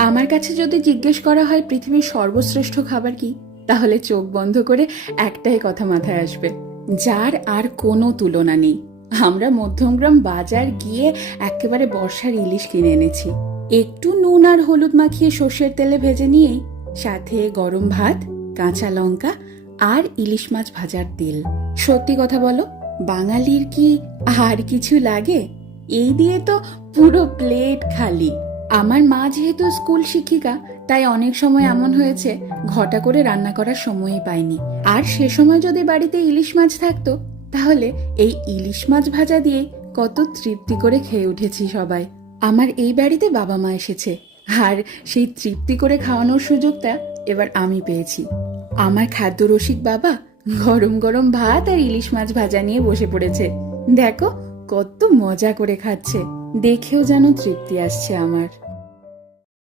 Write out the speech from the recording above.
আমার কাছে যদি জিজ্ঞেস করা হয় পৃথিবীর সর্বশ্রেষ্ঠ খাবার কি, তাহলে চোখ বন্ধ করে একটাই কথা মাথায় আসবে, যার আর কোনো তুলনা নেই। আমরা মধ্যমগ্রাম বাজার গিয়ে একেবারে বর্ষার ইলিশ কিনে এনেছি। একটু নুন আর হলুদ মাখিয়ে সর্ষের তেলে ভেজে নিয়েই সাথে গরম ভাত, কাঁচা লঙ্কা আর ইলিশ মাছ ভাজার তেল। সত্যি কথা বলো, বাঙালির কি আর কিছু লাগে? এই দিয়ে তো পুরো প্লেট খালি। আমার মা যেহেতু স্কুল শিক্ষিকা, তাই অনেক সময় এমন হয়েছে ঘটা করে রান্না করার সময়ই পাইনি। আর সে সময় যদি বাড়িতে ইলিশ মাছ থাকতো, তাহলে এই ইলিশ মাছ ভাজা দিয়ে কত তৃপ্তি করে খেয়ে উঠেছি সবাই। আমার এই বাড়িতে বাবা মা এসেছে, আর সেই তৃপ্তি করে খাওয়ানোর সুযোগটা এবার আমি পেয়েছি। আমার খাদ্য রসিক বাবা গরম গরম ভাত আর ইলিশ মাছ ভাজা নিয়ে বসে পড়েছে। দেখো কত মজা করে খাচ্ছে, দেখেও যেন তৃপ্তি আসছে আমার।